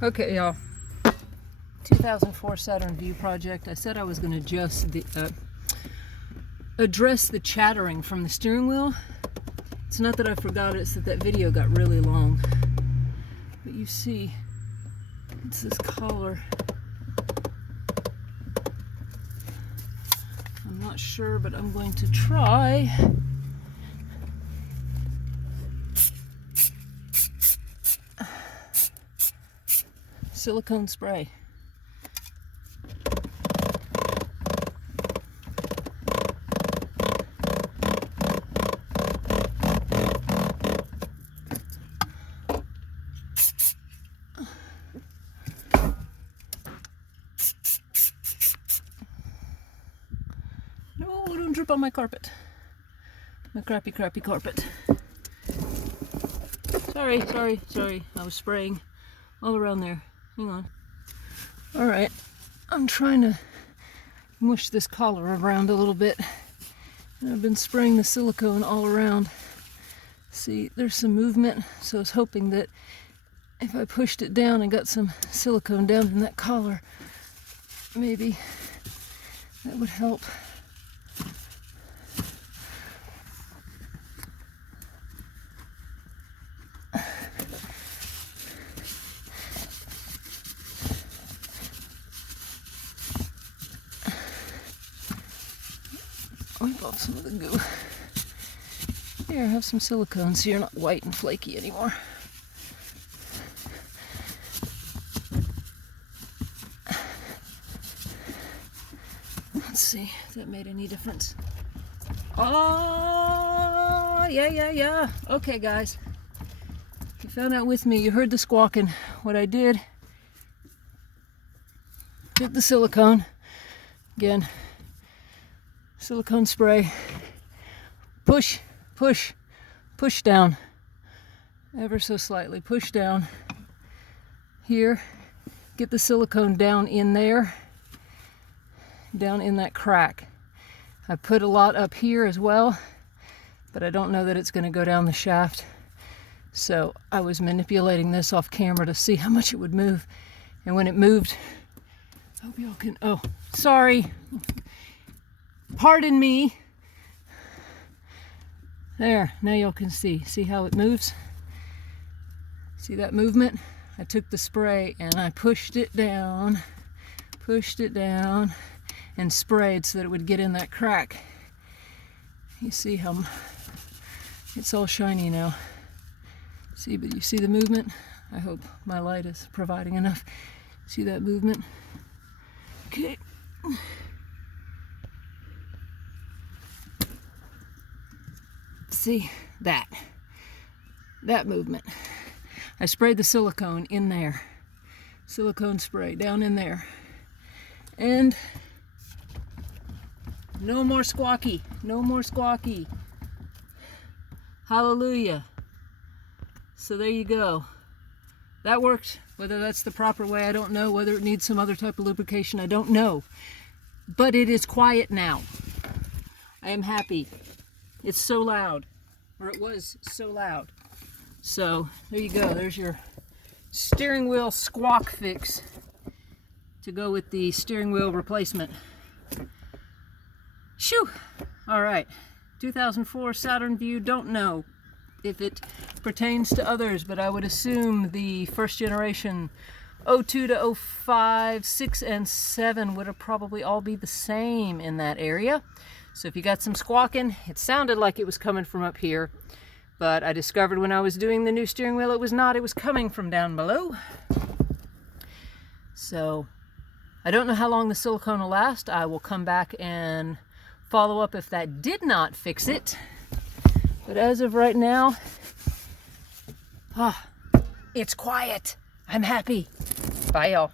Okay, y'all. 2004 Saturn view project. I said I was going to just address the chattering from the steering wheel. It's not that I forgot it, it's that that video got really long. But you see, it's this collar. I'm not sure, but I'm going to try. Silicone spray. No, don't drip on my carpet. My crappy carpet. Sorry. I was spraying all around there. Hang on. Alright, I'm trying to mush this collar around a little bit. And I've been spraying the silicone all around. See, there's some movement, so I was hoping that if I pushed it down and got some silicone down in that collar, maybe that would help. Wipe off some of the goo. Here, have some silicone so you're not white and flaky anymore. Let's see if that made any difference. Oh, yeah. Okay, guys. If you found out with me, you heard the squawking. What I did, took the silicone, again, silicone spray, push down, ever so slightly, push down here, get the silicone down in there, down in that crack. I put a lot up here as well, but I don't know that it's going to go down the shaft, so I was manipulating this off camera to see how much it would move, and when it moved, I hope y'all can, oh, sorry. Pardon me. There, now y'all can see. See how it moves? See that movement? I took the spray and I pushed it down, and sprayed so that it would get in that crack. You see how it's all shiny now. See, but you see the movement? I hope my light is providing enough. See that movement? Okay. See that movement. I sprayed the silicone in there. Silicone spray down in there. And no more squawky. Hallelujah. So there you go. That worked. Whether that's the proper way, I don't know. Whether it needs some other type of lubrication, I don't know. But it is quiet now. I am happy. It's so loud, or it was so loud. So there you go. There's your steering wheel squawk fix to go with the steering wheel replacement. Shoo! All right, 2004 Saturn view. Don't know if it pertains to others, but I would assume the first generation 02 to 05, 6, and 7 would have probably all be the same in that area. So if you got some squawking, it sounded like it was coming from up here, but I discovered when I was doing the new steering wheel it was not. It was coming from down below. So I don't know how long the silicone will last. I will come back and follow up if that did not fix it. But as of right now, it's quiet. I'm happy. Bye, y'all.